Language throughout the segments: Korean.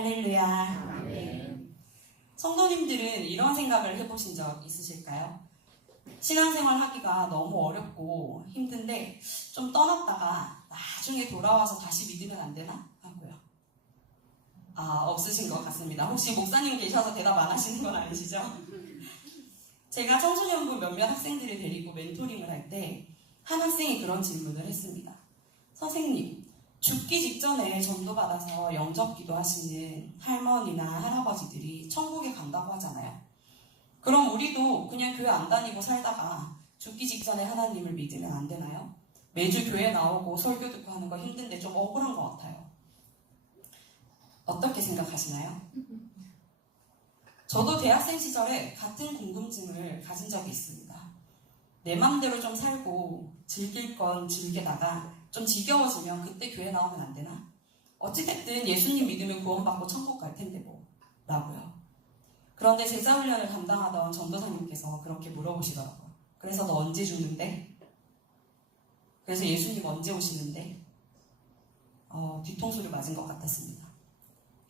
할렐루야. 성도님들은 이런 생각을 해보신 적 있으실까요? 신앙생활 하기가 너무 어렵고 힘든데 좀 떠났다가 나중에 돌아와서 다시 믿으면 안 되나? 하고요. 없으신 것 같습니다. 혹시 목사님 계셔서 대답 안 하시는 건 아니시죠? 제가 청소년부 몇몇 학생들을 데리고 멘토링을 할 때 한 학생이 그런 질문을 했습니다. 선생님, 죽기 직전에 전도받아서 영접기도 하시는 할머니나 할아버지들이 천국에 간다고 하잖아요. 그럼 우리도 그냥 교회 안 다니고 살다가 죽기 직전에 하나님을 믿으면 안 되나요? 매주 교회 나오고 설교 듣고 하는 거 힘든데 좀 억울한 것 같아요. 어떻게 생각하시나요? 저도 대학생 시절에 같은 궁금증을 가진 적이 있습니다. 내 맘대로 좀 살고 즐길 건 즐기다가 좀 지겨워지면 그때 교회 나오면 안 되나? 어찌됐든 예수님 믿으면 구원받고 천국 갈 텐데 뭐 라고요. 그런데 제자훈련을 담당하던 전도사님께서 그렇게 물어보시더라고요. 그래서 너 언제 죽는데? 그래서 예수님 언제 오시는데? 뒤통수를 맞은 것 같았습니다.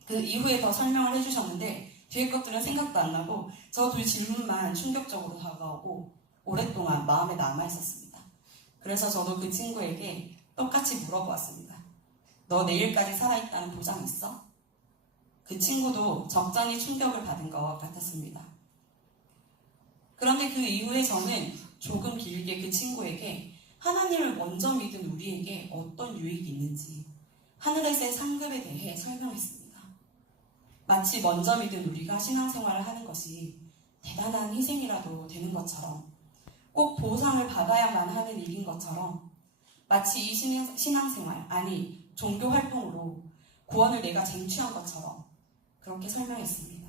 그 이후에 더 설명을 해주셨는데 뒤에 것들은 생각도 안 나고 저 두 질문만 충격적으로 다가오고 오랫동안 마음에 남아있었습니다. 그래서 저도 그 친구에게 똑같이 물어보았습니다. 너 내일까지 살아있다는 보장 있어? 그 친구도 적잖이 충격을 받은 것 같았습니다. 그런데 그 이후에 저는 조금 길게 그 친구에게 하나님을 먼저 믿은 우리에게 어떤 유익이 있는지 하늘에서의 상급에 대해 설명했습니다. 마치 먼저 믿은 우리가 신앙생활을 하는 것이 대단한 희생이라도 되는 것처럼 꼭 보상을 받아야만 하는 일인 것처럼 마치 이 신앙생활, 아니 종교활동으로 구원을 내가 쟁취한 것처럼 그렇게 설명했습니다.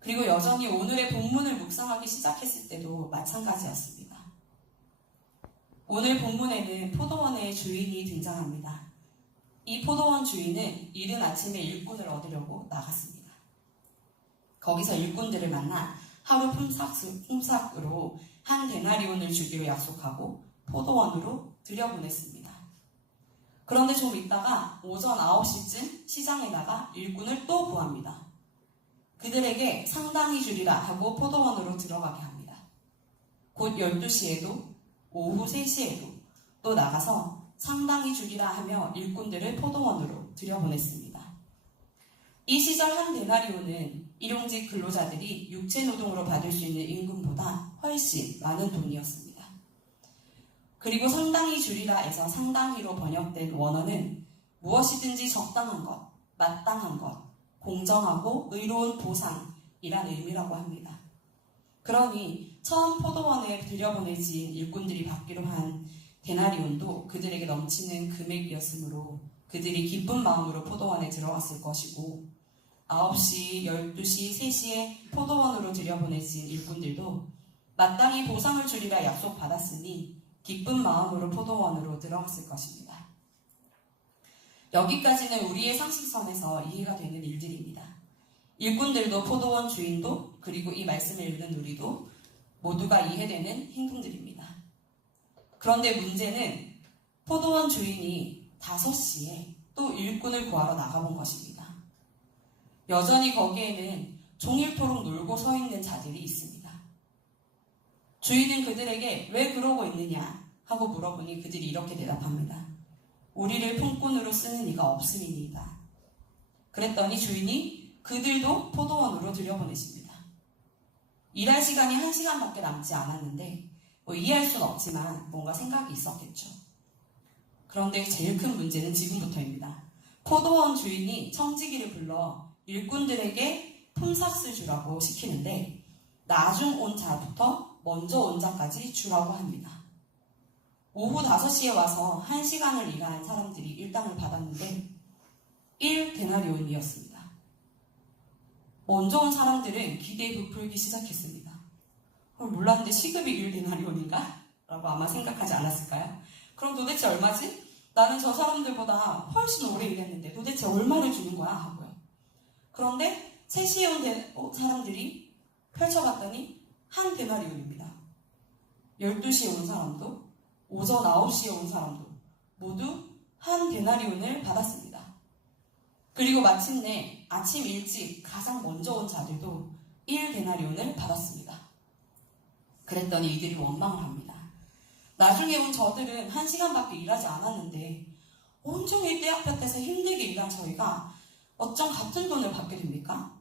그리고 여전히 오늘의 본문을 묵상하기 시작했을 때도 마찬가지였습니다. 오늘 본문에는 포도원의 주인이 등장합니다. 이 포도원 주인은 이른 아침에 일꾼을 얻으려고 나갔습니다. 거기서 일꾼들을 만나 하루 품삯으로 한 데나리온을 주기로 약속하고 포도원으로 들여보냈습니다. 그런데 좀 있다가 오전 9시쯤 시장에 나가 일꾼을 또 구합니다. 그들에게 상당히 주리라 하고 포도원으로 들어가게 합니다. 곧 12시에도 오후 3시에도 또 나가서 상당히 주리라 하며 일꾼들을 포도원으로 들여보냈습니다. 이 시절 한 데나리온은 일용직 근로자들이 육체노동으로 받을 수 있는 임금보다 훨씬 많은 돈이었습니다. 그리고 상당히 주리라에서 상당히로 번역된 원어는 무엇이든지 적당한 것, 마땅한 것, 공정하고 의로운 보상이란 의미라고 합니다. 그러니 처음 포도원에 들여보내진 일꾼들이 받기로 한 데나리온도 그들에게 넘치는 금액이었으므로 그들이 기쁜 마음으로 포도원에 들어왔을 것이고 9시, 12시, 3시에 포도원으로 들여보내진 일꾼들도 마땅히 보상을 주리라 약속받았으니 기쁜 마음으로 포도원으로 들어갔을 것입니다. 여기까지는 우리의 상식선에서 이해가 되는 일들입니다. 일꾼들도 포도원 주인도 그리고 이 말씀을 읽는 우리도 모두가 이해되는 행동들입니다. 그런데 문제는 포도원 주인이 5시에 또 일꾼을 구하러 나가본 것입니다. 여전히 거기에는 종일토록 놀고 서 있는 자들이 있습니다. 주인은 그들에게 왜 그러고 있느냐 하고 물어보니 그들이 이렇게 대답합니다. 우리를 품꾼으로 쓰는 이가 없음이니이다. 그랬더니 주인이 그들도 포도원으로 들여보내십니다. 일할 시간이 1시간밖에 남지 않았는데 이해할 수는 없지만 뭔가 생각이 있었겠죠. 그런데 제일 큰 문제는 지금부터입니다. 포도원 주인이 청지기를 불러 일꾼들에게 품삯을 주라고 시키는데 나중 온 자부터 먼저 온 자까지 주라고 합니다. 오후 5시에 와서 1시간을 일한 사람들이 일당을 받았는데 1데나리온이었습니다. 먼저 온 사람들은 기대에 부풀기 시작했습니다. 몰랐는데 시급이 1데나리온인가? 라고 아마 생각하지 않았을까요? 그럼 도대체 얼마지? 나는 저 사람들보다 훨씬 오래 일했는데 도대체 얼마를 주는 거야? 하고요. 그런데 3시에 온 사람들이 펼쳐봤더니 한 데나리온입니다. 12시에 온 사람도 오전 9시에 온 사람도 모두 한 데나리온을 받았습니다. 그리고 마침내 아침 일찍 가장 먼저 온 자들도 1데나리온을 받았습니다. 그랬더니 이들이 원망을 합니다. 나중에 온 저들은 1시간밖에 일하지 않았는데 온종일 떼약볕에서 힘들게 일한 저희가 어쩜 같은 돈을 받게 됩니까?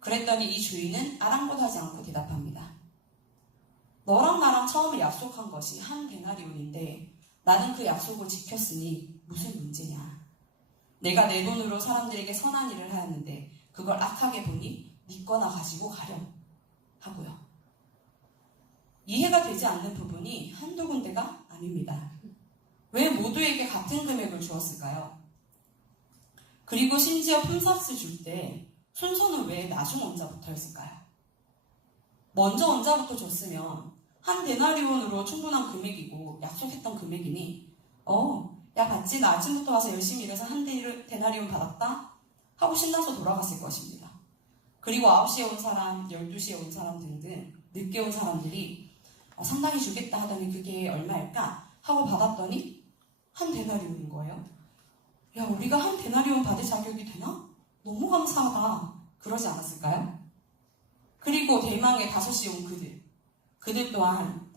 그랬더니 이 주인은 아랑곳하지 않고 대답합니다. 너랑 나랑 처음에 약속한 것이 1데나리온인데 나는 그 약속을 지켰으니 무슨 문제냐. 내가 내 돈으로 사람들에게 선한 일을 하였는데 그걸 악하게 보니 네 거나 가지고 가렴 하고요. 이해가 되지 않는 부분이 한두 군데가 아닙니다. 왜 모두에게 같은 금액을 주었을까요? 그리고 심지어 품삯을 줄 때 순서는 왜 나중 원자부터였을까요? 먼저 원자부터 줬으면 1데나리온으로 충분한 금액이고 약속했던 금액이니 야 봤지? 나 아침부터 와서 열심히 일해서 1데나리온 받았다? 하고 신나서 돌아갔을 것입니다. 그리고 9시에 온 사람, 12시에 온 사람 등등 늦게 온 사람들이 상당히 주겠다 하더니 그게 얼마일까? 하고 받았더니 1데나리온인 거예요. 야, 우리가 1데나리온 받을 자격이 되나? 너무 감사하다. 그러지 않았을까요? 그리고 대망의 5시에 온 그들 또한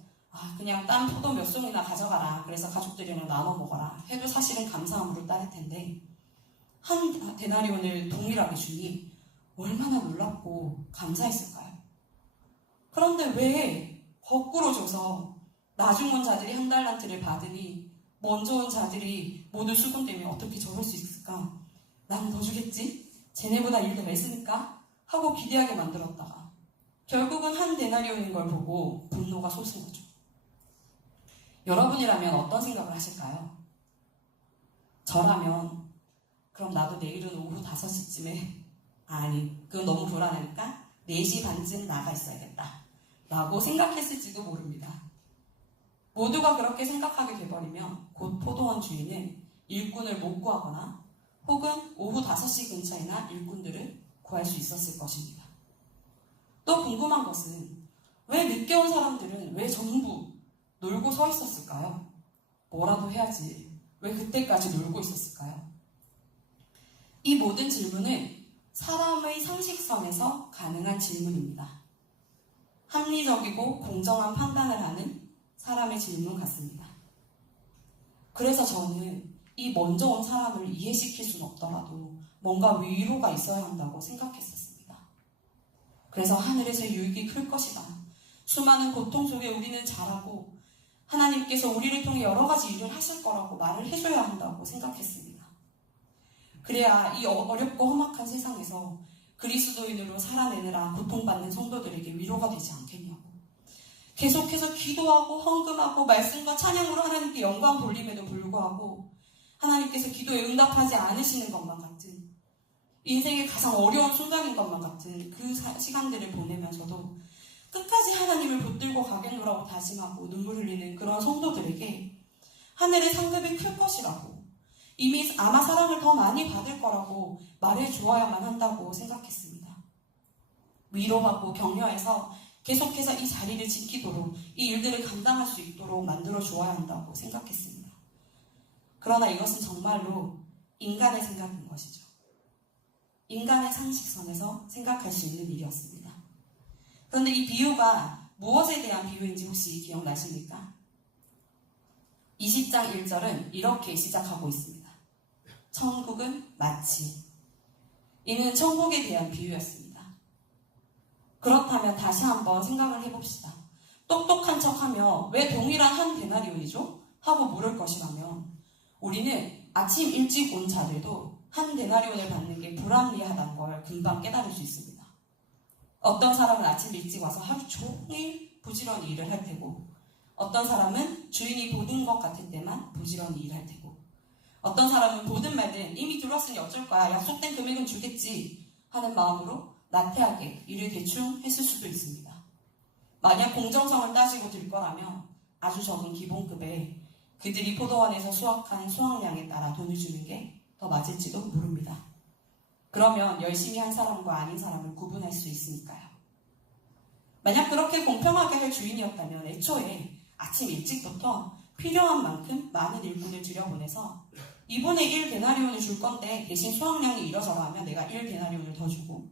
그냥 딴 포도 몇 송이나 가져가라. 그래서 가족들이랑 나눠 먹어라. 해도 사실은 감사함으로 따를 텐데 1데나리온을 동일하게 주니 얼마나 놀랍고 감사했을까요? 그런데 왜 거꾸로 줘서 나중 온 자들이 1달란트를 받으니 먼저 온 자들이 모두 수군되면 어떻게 저럴 수 있을까? 나는 더 주겠지? 쟤네보다 일 더 했으니까? 하고 기대하게 만들었다가 결국은 1데나리온인 걸 보고 분노가 솟은 거죠. 여러분이라면 어떤 생각을 하실까요? 저라면 그럼 나도 내일은 오후 5시쯤에 그건 너무 불안하니까 4시 반쯤 나가 있어야겠다 라고 생각했을지도 모릅니다. 모두가 그렇게 생각하게 돼버리면 곧 포도원 주인은 일꾼을 못 구하거나 혹은 오후 5시 근처에나 일꾼들을 구할 수 있었을 것입니다. 또 궁금한 것은 왜 늦게 온 사람들은 왜 전부 놀고 서 있었을까요? 뭐라도 해야지. 왜 그때까지 놀고 있었을까요? 이 모든 질문은 사람의 상식선에서 가능한 질문입니다. 합리적이고 공정한 판단을 하는 사람의 질문 같습니다. 그래서 저는 이 먼저 온 사람을 이해시킬 수는 없더라도 뭔가 위로가 있어야 한다고 생각했었습니다. 그래서 하늘에서 유익이 클 것이다. 수많은 고통 속에 우리는 잘하고 하나님께서 우리를 통해 여러 가지 일을 하실 거라고 말을 해줘야 한다고 생각했습니다. 그래야 이 어렵고 험악한 세상에서 그리스도인으로 살아내느라 고통받는 성도들에게 위로가 되지 않겠냐고. 계속해서 기도하고 헌금하고 말씀과 찬양으로 하나님께 영광 돌림에도 불구하고 하나님께서 기도에 응답하지 않으시는 것만 같은, 인생의 가장 어려운 순간인 것만 같은 그 시간들을 보내면서도 끝까지 하나님을 붙들고 가겠노라고 다짐하고 눈물 흘리는 그런 성도들에게 하늘의 상급이 클 것이라고, 이미 아마 사랑을 더 많이 받을 거라고 말해 주어야만 한다고 생각했습니다. 위로하고 격려해서 계속해서 이 자리를 지키도록, 이 일들을 감당할 수 있도록 만들어 주어야 한다고 생각했습니다. 그러나 이것은 정말로 인간의 생각인 것이죠. 인간의 상식선에서 생각할 수 있는 일이었습니다. 그런데 이 비유가 무엇에 대한 비유인지 혹시 기억나십니까? 20장 1절은 이렇게 시작하고 있습니다. 천국은 마치. 이는 천국에 대한 비유였습니다. 그렇다면 다시 한번 생각을 해봅시다. 똑똑한 척하며 왜 동일한 1데나리온이죠? 하고 물을 것이라면 우리는 아침 일찍 온 자들도 1데나리온을 받는 게 불합리하다는 걸 금방 깨달을 수 있습니다. 어떤 사람은 아침 일찍 와서 하루 종일 부지런히 일을 할 테고, 어떤 사람은 주인이 보는 것 같을 때만 부지런히 일할 테고, 어떤 사람은 보든 말든 이미 들어왔으니 어쩔 거야, 약속된 금액은 주겠지 하는 마음으로 나태하게 일을 대충 했을 수도 있습니다. 만약 공정성을 따지고 들 거라면 아주 적은 기본급에 그들이 포도원에서 수확한 수확량에 따라 돈을 주는 게 더 맞을지도 모릅니다. 그러면 열심히 한 사람과 아닌 사람을 구분할 수 있으니까요. 만약 그렇게 공평하게 할 주인이었다면 애초에 아침 일찍부터 필요한 만큼 많은 일꾼을 들여보내서 2분의 1 데나리온을 줄 건데 대신 수확량이 이러저러 하면 내가 1 데나리온을 더 주고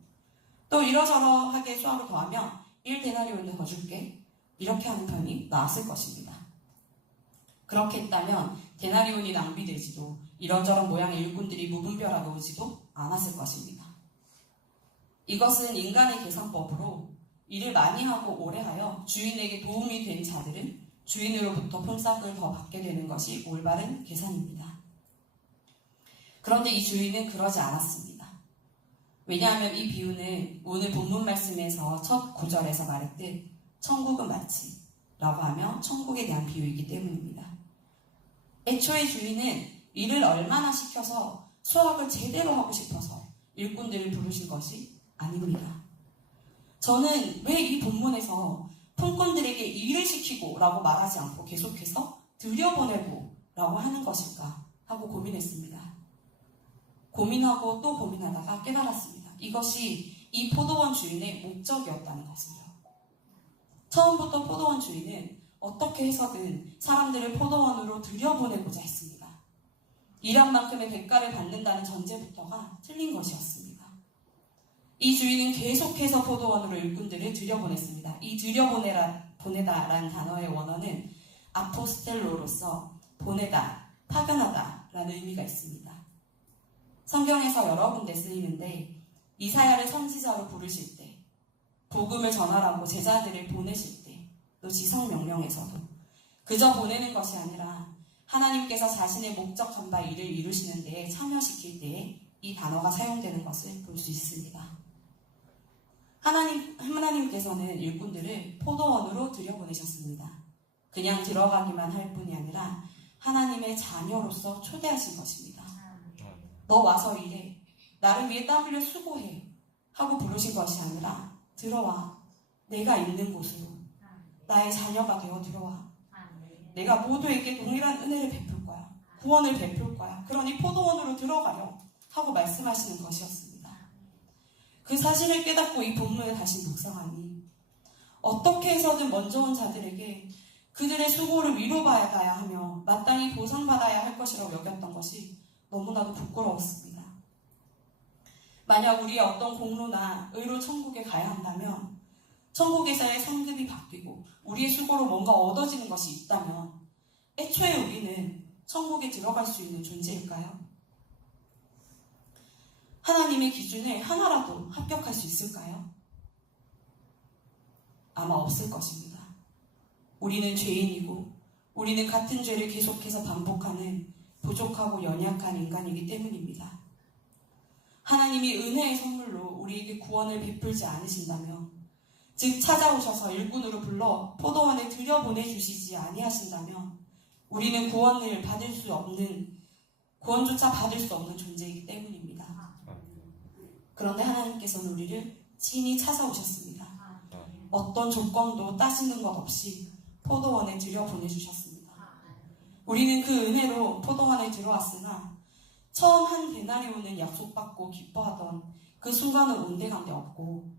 또 이러저러하게 수확을 더하면 1 데나리온을 더 줄게. 이렇게 하는 편이 나았을 것입니다. 그렇게 했다면 데나리온이 낭비되지도 이런저런 모양의 일꾼들이 무분별하게 오지도 않았을 것입니다. 이것은 인간의 계산법으로 일을 많이 하고 오래 하여 주인에게 도움이 된 자들은 주인으로부터 품삯을 더 받게 되는 것이 올바른 계산입니다. 그런데 이 주인은 그러지 않았습니다. 왜냐하면 이 비유는 오늘 본문 말씀에서 첫 구절에서 말했듯 천국은 마치 라고 하며 천국에 대한 비유이기 때문입니다. 애초에 주인은 일을 얼마나 시켜서 수확을 제대로 하고 싶어서 일꾼들을 부르신 것이 아닙니다. 저는 왜 이 본문에서 품꾼들에게 일을 시키고 라고 말하지 않고 계속해서 들여보내고 라고 하는 것일까 하고 고민했습니다. 고민하고 또 고민하다가 깨달았습니다. 이것이 이 포도원 주인의 목적이었다는 것을요. 처음부터 포도원 주인은 어떻게 해서든 사람들을 포도원으로 들여보내고자 했습니다. 일한 만큼의 대가를 받는다는 전제부터가 틀린 것이었습니다. 이 주인은 계속해서 포도원으로 일꾼들을 들여보냈습니다. 이 보내다라는 단어의 원어는 아포스텔로로서 보내다, 파견하다 라는 의미가 있습니다. 성경에서 여러 군데 쓰이는데 이사야를 선지자로 부르실 때, 복음을 전하라고 제자들을 보내실 때, 또 지성명령에서도 그저 보내는 것이 아니라 하나님께서 자신의 목적한 바 일을 이루시는 데에 참여시킬 때에 이 단어가 사용되는 것을 볼 수 있습니다. 하나님께서는 일꾼들을 포도원으로 들여보내셨습니다. 그냥 들어가기만 할 뿐이 아니라 하나님의 자녀로서 초대하신 것입니다. 너 와서 일해. 나를 위해 땀 흘려 수고해. 하고 부르신 것이 아니라 들어와. 내가 있는 곳으로. 나의 자녀가 되어 들어와. 내가 모두에게 동일한 은혜를 베풀 거야. 구원을 베풀 거야. 그러니 포도원으로 들어가려. 하고 말씀하시는 것이었습니다. 그 사실을 깨닫고 이 본문을 다시 묵상하니 어떻게 해서든 먼저 온 자들에게 그들의 수고를 위로받아야 하며 마땅히 보상받아야 할 것이라고 여겼던 것이 너무나도 부끄러웠습니다. 만약 우리의 어떤 공로나 의로 천국에 가야 한다면 천국에서의 상급이 바뀌고 우리의 수고로 뭔가 얻어지는 것이 있다면 애초에 우리는 천국에 들어갈 수 있는 존재일까요? 하나님의 기준에 하나라도 합격할 수 있을까요? 아마 없을 것입니다. 우리는 죄인이고 우리는 같은 죄를 계속해서 반복하는 부족하고 연약한 인간이기 때문입니다. 하나님이 은혜의 선물로 우리에게 구원을 베풀지 않으신다면, 즉 찾아오셔서 일꾼으로 불러 포도원에 들여보내주시지 아니하신다면 우리는 구원조차 받을 수 없는 존재이기 때문입니다. 그런데 하나님께서는 우리를 친히 찾아오셨습니다. 어떤 조건도 따지는 것 없이 포도원에 들여보내주셨습니다. 우리는 그 은혜로 포도원에 들어왔으나 처음 한 데나리온을 약속받고 기뻐하던 그 순간은 온데간데 없고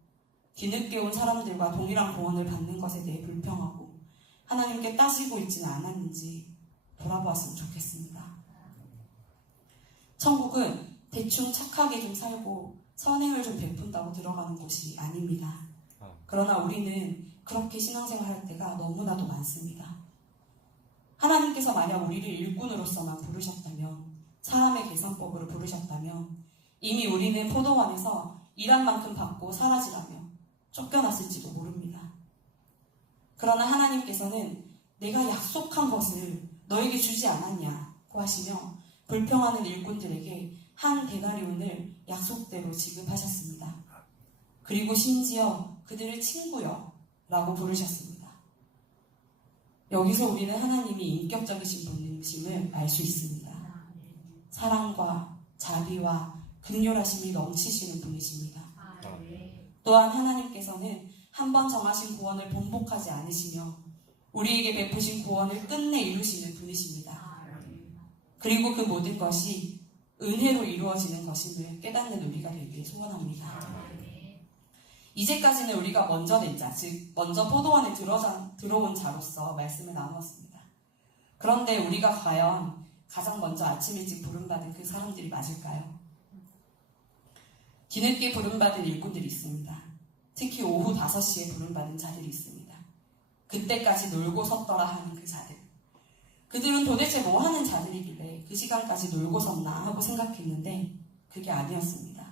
뒤늦게 온 사람들과 동일한 구원을 받는 것에 대해 불평하고 하나님께 따지고 있지는 않았는지 돌아보았으면 좋겠습니다. 천국은 대충 착하게 좀 살고 선행을 좀 베푼다고 들어가는 곳이 아닙니다. 그러나 우리는 그렇게 신앙생활 할 때가 너무나도 많습니다. 하나님께서 만약 우리를 일꾼으로서만 부르셨다면, 사람의 계산법으로 부르셨다면 이미 우리는 포도원에서 일한 만큼 받고 사라지라며 쫓겨났을지도 모릅니다. 그러나 하나님께서는 내가 약속한 것을 너에게 주지 않았냐고 하시며 불평하는 일꾼들에게 한 데나리온을 약속대로 지급하셨습니다. 그리고 심지어 그들을 친구여 라고 부르셨습니다. 여기서 우리는 하나님이 인격적이신 분이심을 알 수 있습니다. 사랑과 자비와 긍휼하심이 넘치시는 분이십니다. 또한 하나님께서는 한 번 정하신 구원을 번복하지 않으시며 우리에게 베푸신 구원을 끝내 이루시는 분이십니다. 그리고 그 모든 것이 은혜로 이루어지는 것임을 깨닫는 우리가 되길 소원합니다. 이제까지는 우리가 먼저 된 자, 즉 먼저 포도원에 들어온 자로서 말씀을 나누었습니다. 그런데 우리가 과연 가장 먼저 아침 일찍 부름받은 그 사람들이 맞을까요? 뒤늦게 부름받은 일꾼들이 있습니다. 특히 오후 5시에 부름받은 자들이 있습니다. 그때까지 놀고 섰더라 하는 그 자들. 그들은 도대체 뭐 하는 자들이길래 그 시간까지 놀고 섰나 하고 생각했는데 그게 아니었습니다.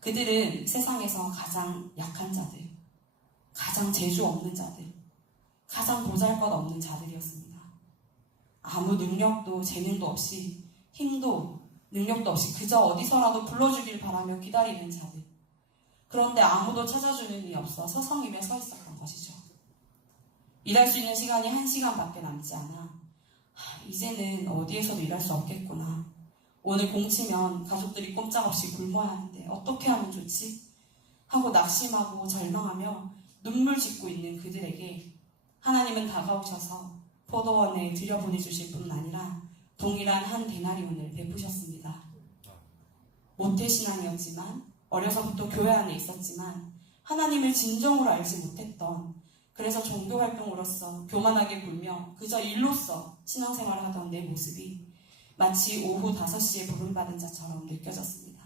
그들은 세상에서 가장 약한 자들, 가장 재주 없는 자들, 가장 보잘것없는 자들이었습니다. 아무 능력도 재능도 없이 힘도 능력도 없이 그저 어디서라도 불러주길 바라며 기다리는 자들. 그런데 아무도 찾아주는 이 없어 서성이며 서 있었던 것이죠. 일할 수 있는 시간이 1시간밖에 남지 않아 이제는 어디에서도 일할 수 없겠구나. 오늘 공치면 가족들이 꼼짝없이 굶어야 하는데 어떻게 하면 좋지? 하고 낙심하고 절망하며 눈물 짓고 있는 그들에게 하나님은 다가오셔서 포도원에 들여보내주실 뿐 아니라 동일한 한 데나리온을 베푸셨습니다. 모태신앙이었지만 어려서부터 교회 안에 있었지만 하나님을 진정으로 알지 못했던 그래서 종교활동으로서 교만하게 굴며 그저 일로서 신앙생활을 하던 내 모습이 마치 오후 5시에 부름받은 자처럼 느껴졌습니다.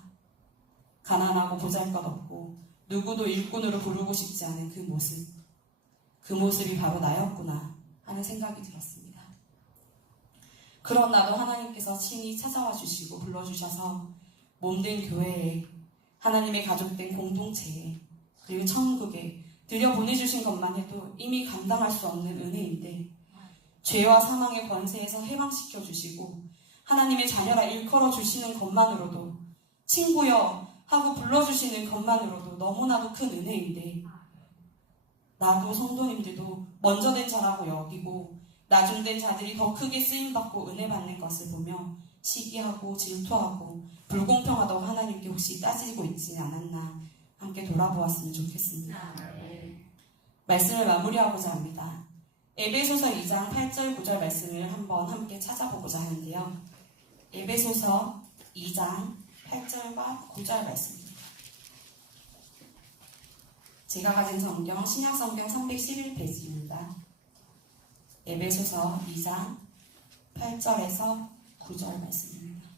가난하고 보잘것없고 누구도 일꾼으로 부르고 싶지 않은 그 모습이 바로 나였구나 하는 생각이 들었습니다. 그런 나도 하나님께서 친히 찾아와 주시고 불러주셔서 몸된 교회에 하나님의 가족된 공동체에 그리고 천국에 들여보내주신 것만 해도 이미 감당할 수 없는 은혜인데 죄와 사망의 권세에서 해방시켜 주시고 하나님의 자녀라 일컬어 주시는 것만으로도 친구여 하고 불러주시는 것만으로도 너무나도 큰 은혜인데 나도 성도님들도 먼저 된 자라고 여기고 나중된 자들이 더 크게 쓰임받고 은혜 받는 것을 보며 시기하고 질투하고 불공평하다고 하나님께 혹시 따지고 있지 않았나 함께 돌아보았으면 좋겠습니다. 말씀을 마무리하고자 합니다. 에베소서 2장 8절 9절 말씀을 한번 함께 찾아보고자 하는데요. 에베소서 2장 8절과 9절 말씀입니다. 제가 가진 성경 신약성경 311페이지입니다. 에베소서 2장 8절에서 9절 말씀입니다.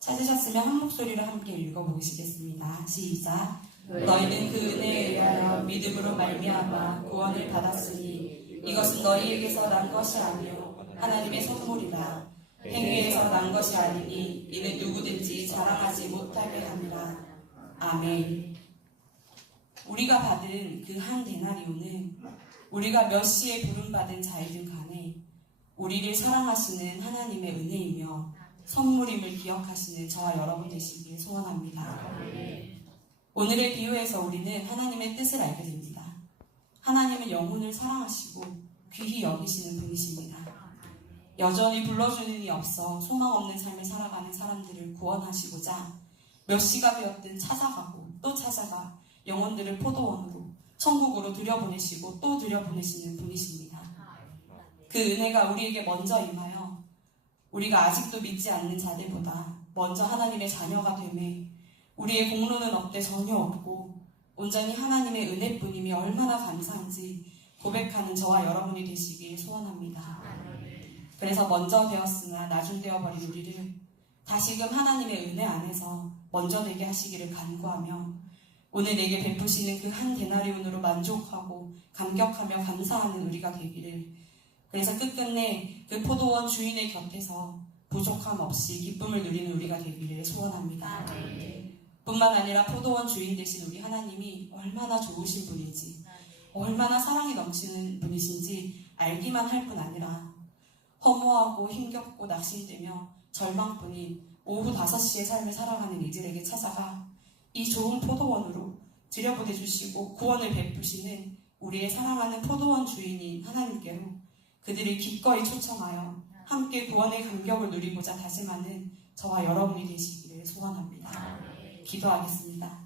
찾으셨으면 한 목소리로 함께 읽어보시겠습니다. 시작. 너희는 그 은혜에 의하여 믿음으로 말미암아 구원을 받았으니 이것은 너희에게서 난 것이 아니요 하나님의 선물이라. 행위에서 난 것이 아니니 이는 누구든지 자랑하지 못하게 함이라. 아멘. 우리가 받은 그 한 데나리온은 우리가 몇 시에 부름받은 자이든 간에 우리를 사랑하시는 하나님의 은혜이며 선물임을 기억하시는 저와 여러분 되시길 소원합니다. 오늘의 비유에서 우리는 하나님의 뜻을 알게 됩니다. 하나님은 영혼을 사랑하시고 귀히 여기시는 분이십니다. 여전히 불러주는 이 없어 소망 없는 삶을 살아가는 사람들을 구원하시고자 몇 시가 되었든 찾아가고 또 찾아가 영혼들을 포도원으로 천국으로 들여보내시고 또 들여보내시는 분이십니다. 그 은혜가 우리에게 먼저 임하여 우리가 아직도 믿지 않는 자들보다 먼저 하나님의 자녀가 되매 우리의 공로는 없대 전혀 없고 온전히 하나님의 은혜뿐임이 얼마나 감사한지 고백하는 저와 여러분이 되시길 소원합니다. 그래서 먼저 되었으나 나중되어버린 우리를 다시금 하나님의 은혜 안에서 먼저 되게 하시기를 간구하며 오늘 내게 베푸시는 그 한 데나리온으로 만족하고 감격하며 감사하는 우리가 되기를, 그래서 끝끝내 그 포도원 주인의 곁에서 부족함 없이 기쁨을 누리는 우리가 되기를 소원합니다. 뿐만 아니라 포도원 주인 되신 우리 하나님이 얼마나 좋으신 분인지, 얼마나 사랑이 넘치는 분이신지 알기만 할 뿐 아니라 허무하고 힘겹고 낙심되며 절망뿐인 오후 5시의 삶을 살아가는 이들에게 찾아가 이 좋은 포도원으로 들여보내주시고 구원을 베푸시는 우리의 사랑하는 포도원 주인인 하나님께로 그들을 기꺼이 초청하여 함께 구원의 감격을 누리고자 다짐하는 저와 여러분이 되시기를 소원합니다. 기도하겠습니다.